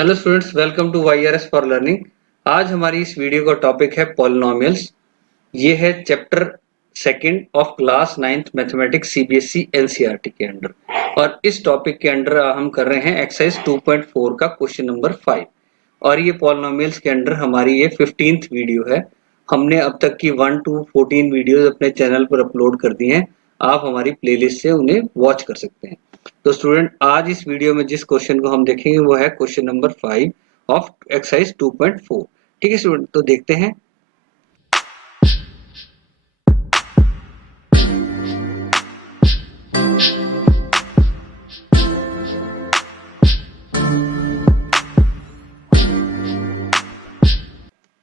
Hello students, welcome to YRS for learning. आज हमारी इस वीडियो का टॉपिक है पॉलिनोमियल्स। ये है chapter second of class 9th mathematics CBSE NCERT के अंडर। और इस टॉपिक के अंडर हम कर रहे हैं एक्सरसाइज 2.4 का क्वेश्चन नंबर 5। और ये पॉलिनोमियल्स के अंडर हमारी ये 15th वीडियो है। हमने अब तक की 1 to 14 वीडियोज अपने चैनल पर अपलोड कर दी हैं। आप हमारी प्लेलिस्ट से उन्हें वॉच कर सकते हैं। तो स्टूडेंट, आज इस वीडियो में जिस क्वेश्चन को हम देखेंगे वो है क्वेश्चन नंबर 5 ऑफ एक्सरसाइज 2.4। ठीक है स्टूडेंट, तो देखते हैं।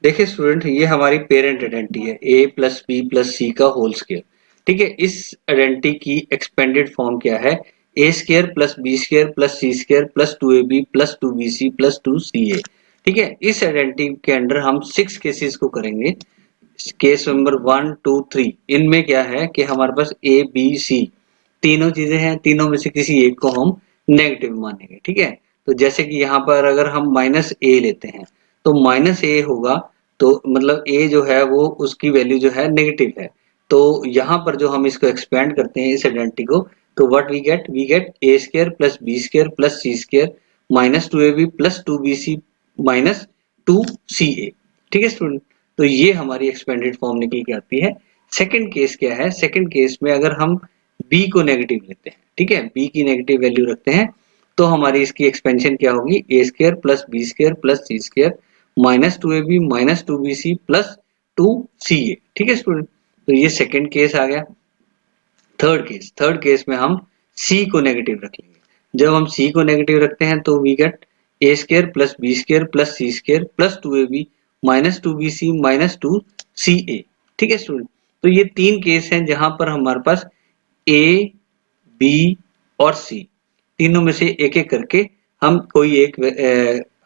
देखिए स्टूडेंट, ये हमारी पेरेंट आइडेंटिटी है a प्लस बी प्लस सी का होल स्क्वायर। ठीक है, इस आइडेंटिटी की एक्सपेंडेड फॉर्म क्या है? A square plus B square plus C square plus 2ab plus 2bc plus 2ca। ठीक है, इस आइडेंटिटी के अंडर हम 6 केसेस को करेंगे। Case number 1, 2, 3। इनमें क्या है कि हमारे पास ए बी सी तीनों चीजें हैं। तीनों में से किसी एक को हम नेगेटिव मानेंगे। ठीक है, तो जैसे कि यहाँ पर अगर हम माइनस ए लेते हैं तो माइनस ए होगा, तो मतलब ए जो है वो उसकी वैल्यू जो है नेगेटिव है। तो यहाँ पर जो हम इसको एक्सपेंड करते हैं इस आइडेंटिटी को, तो what we get A square plus B square plus C square minus 2ab plus 2bc minus 2ca। ठीक है स्टूडेंट, तो ये हमारी एक्सपेंडेड फॉर्म निकल के आती है। सेकंड केस क्या है? सेकंड केस में अगर हम b को नेगेटिव लेते हैं, ठीक है, b की नेगेटिव वैल्यू रखते हैं, तो हमारी इसकी एक्सपेंशन क्या होगी? A square plus B square plus C square minus 2ab minus 2bc plus 2ca। ठीक है स्टूडेंट, तो ये सेकंड केस आ गया। थर्ड केस में हम c को नेगेटिव रख लेंगे। जब हम c को नेगेटिव रखते हैं तो we get A square plus B square plus C square plus 2ab minus 2bc minus 2ca। ठीक है स्टूडेंट, तो ये तीन केस हैं जहां पर हमारे पास a, b और c तीनों में से एक एक करके हम कोई एक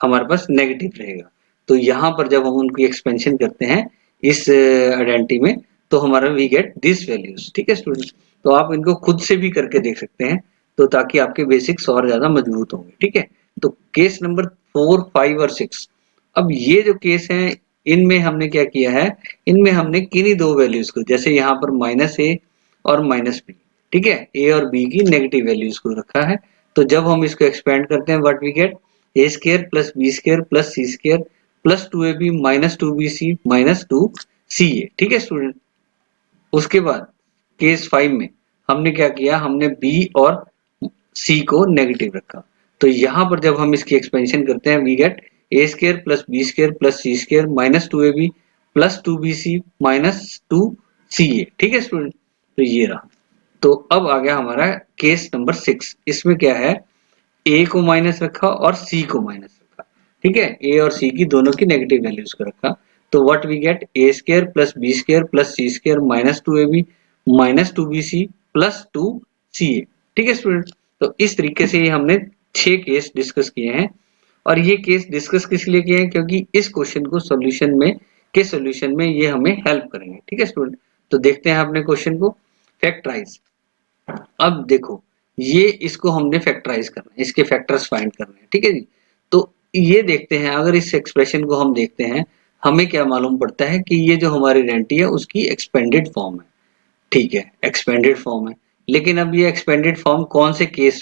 हमारे पास नेगेटिव रहेगा। तो यहाँ पर जब हम उनकी एक्सपेंशन करते हैं इस आइडेंटिटी में, तो हमारा वी गेट दिस वैल्यूज। ठीक है स्टूडेंट, तो आप इनको खुद से भी करके देख सकते हैं, तो ताकि आपके बेसिक्स और ज्यादा मजबूत होंगे। ठीक है, तो केस नंबर 4, 5 और 6। अब ये जो केस हैं इनमें हमने क्या किया है? इनमें हमने किन्हीं दो वैल्यूज को, जैसे यहाँ पर माइनस ए और माइनस बी, ठीक है, ए और बी की नेगेटिव वैल्यूज को रखा है। तो जब हम इसको एक्सपेंड करते हैं, what we get A square plus B square plus C square plus 2ab minus 2bc minus 2ca। ठीक है स्टूडेंट, उसके बाद केस 5 में हमने क्या किया? हमने b और c को नेगेटिव रखा। तो यहाँ पर जब हम इसकी एक्सपेंशन करते हैं, we get A square plus B square plus C square minus 2ab plus 2bc minus 2ca। ठीक है स्टूडेंट, तो ये रहा। तो अब आ गया हमारा केस नंबर 6। इसमें क्या है? ए को माइनस रखा और सी को माइनस रखा। ठीक है, ए और सी की दोनों की नेगेटिव वैल्यूज को रखा। तो what we get A square plus B square plus C square minus 2ab minus 2bc plus 2ca। ठीक है स्टूडेंट, तो इस तरीके से हमने 6 केस डिस्कस किए हैं। और ये केस डिस्कस किस लिए किए हैं? क्योंकि इस क्वेश्चन को सॉल्यूशन में ये हमें हेल्प करेंगे। ठीक है स्टूडेंट, तो देखते हैं अपने क्वेश्चन को। फैक्टराइज। अब देखो, ये इसको हमने फैक्टराइज करना है, इसके फैक्टर्स फाइंड करने हैं। ठीक है जी, तो ये देखते हैं, अगर इस एक्सप्रेशन को हम देखते हैं, हमें क्या मालूम पड़ता है कि ये जो हमारी आइडेंटिटी है उसकी एक्सपेंडेड फॉर्म है। ठीक है, एक्सपेंडेड फॉर्म है, लेकिन अब ये एक्सपेंडेड फॉर्म कौन से केस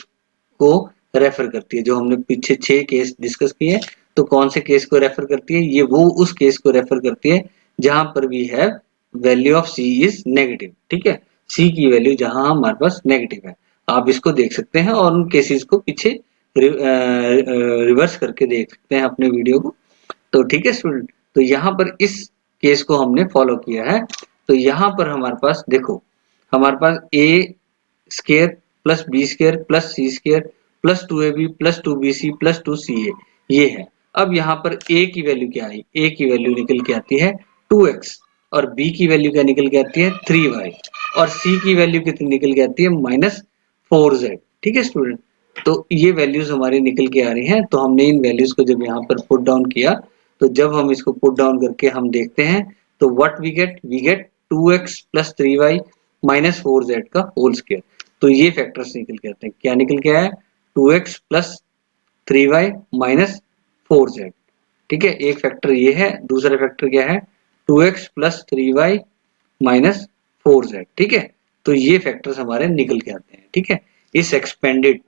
को रेफर करती है? जो हमने पीछे 6 केस डिस्कस किए हैं, तो कौन से केस को रेफर करती है? ये वो उस केस को रेफर करती है जहां पर we have value of C is negative. ठीक है, सी की वैल्यू जहां हमारे पास नेगेटिव है। आप इसको देख सकते हैं और उन केसेस को पीछे रिवर्स करके देख सकते हैं अपने वीडियो को। तो ठीक है स्टूडेंट, तो यहाँ पर इस केस को हमने फॉलो किया है। तो यहाँ पर हमारे पास देखो, हमारे पास A square plus B square plus C square plus 2ab plus 2bc plus 2ca ये है। अब यहाँ पर a की वैल्यू क्या आई? a की वैल्यू निकल के आती है 2x, और b की वैल्यू क्या निकल के आती है? 3y, और c की वैल्यू कितनी निकल के आती है? Minus 4z। ठीक है स्टूडेंट, तो ये वैल्यूज हमारी निकल के आ रही हैं। तो हमने इन वैल्यूज को जब यहाँ पर पुट डाउन किया, तो जब हम इसको पुट डाउन करके हम देखते हैं, तो what we get 2x plus 3y minus 4z का होल स्क्वायर। तो ये फैक्टर्स निकल के आते हैं। क्या निकल के आया? 2x plus 3y minus 4z। ठीक है, एक फैक्टर ये है, दूसरा फैक्टर क्या है 2x plus 3y minus 4z। ठीक है, तो ये फैक्टर्स हमारे निकल के आते हैं। ठीक है, इस एक्सपेंडेड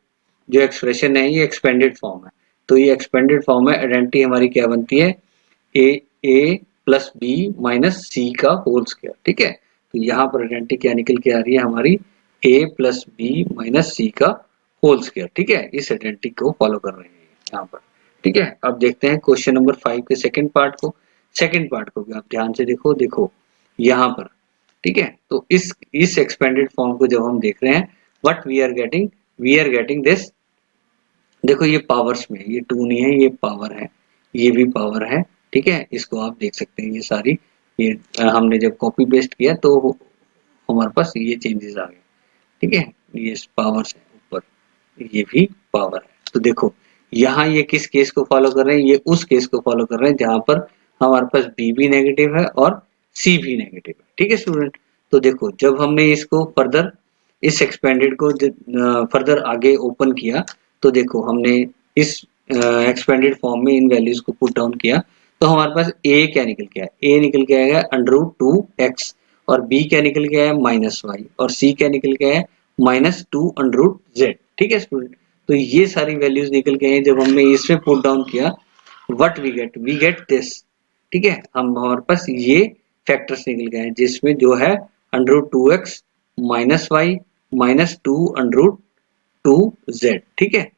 जो एक्सप्रेशन है ये एक्सपेंडेड फॉर्म है, तो ये एक्सपेंडेड फॉर्म है, आइडेंटिटी हमारी क्या बनती है ए प्लस बी माइनस सी का होल स्क्वायर। ठीक है, तो यहाँ पर आइडेंटिटी क्या निकल के आ रही है हमारी ए प्लस बी माइनस सी का होल स्क्वायर। ठीक है, इस आइडेंटिटी को फॉलो कर रहे हैं यहाँ पर। ठीक है, अब देखते हैं क्वेश्चन नंबर 5 के सेकंड पार्ट को। सेकंड पार्ट को भी आप ध्यान से देखो यहाँ पर। ठीक है, तो इस एक्सपेंडेड फॉर्म को जब हम देख रहे हैं what we are getting this. देखो ये पावर्स में, ये 2 नहीं है, ये पावर है, ये भी पावर है। ठीक है, इसको आप देख सकते हैं, ये सारी ये हमने जब कॉपी पेस्ट किया तो हमारे पास ये चेंजेस आ गए। ठीक है, ये पावर्स है ऊपर, ये भी पावर है। तो देखो यहाँ ये किस केस को फॉलो कर रहे हैं, ये उस केस को फॉलो कर रहे हैं जहां पर हमारे पास बी भी नेगेटिव है और सी भी नेगेटिव है। ठीक है स्टूडेंट, तो देखो जब हमने इसको फर्दर इस एक्सपेंडेड को फर्दर आगे ओपन किया तो देखो हमने इस एक्सपेंडेड फॉर्म में इन वैल्यूज को पुट डाउन किया तो हमारे पास ए क्या निकल के आया, ए निकल के आएगा √2x और बी क्या निकल के आया -y और सी क्या निकल के आया -2√z। ठीक है स्टूडेंट, तो ये सारी वैल्यूज निकल के आए। जब हमने इसमें पुट डाउन किया व्हाट वी गेट दिस। ठीक है, हम हमारे पास ये फैक्टर्स निकल गए हैं जिसमें जो है √2x -y -2√2z। ठीक है,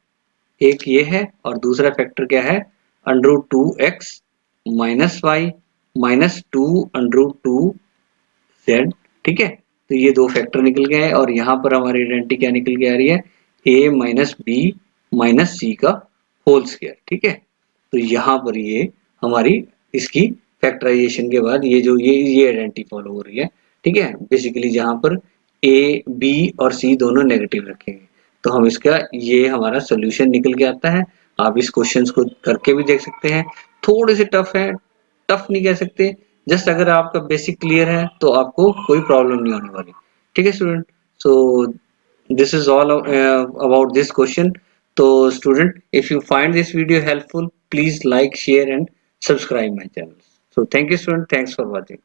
एक ये है और दूसरा फैक्टर क्या है √2x -y -2√2z। ठीक है, तो ये दो फैक्टर निकल गए हैं और यहाँ पर हमारी आइडेंटिटी क्या निकल के आ रही है a माइनस बी माइनस सी का होल स्क्वायर। ठीक है, तो यहाँ पर ये हमारी इसकी फैक्टराइजेशन के बाद ये जो ये आइडेंटिटी फॉलो हो रही है। ठीक है, बेसिकली जहाँ पर a b और c दोनों नेगेटिव रखेंगे तो हम इसका ये हमारा सोल्यूशन निकल के आता है। आप इस क्वेश्चंस को करके भी देख सकते हैं, थोड़े से टफ है, टफ नहीं कह सकते, जस्ट अगर आपका बेसिक क्लियर है तो आपको कोई प्रॉब्लम नहीं होने वाली। ठीक है student, so this is all about this question. So student, if you find this video helpful, please like, share and subscribe my channel. So thank you student, thanks for watching.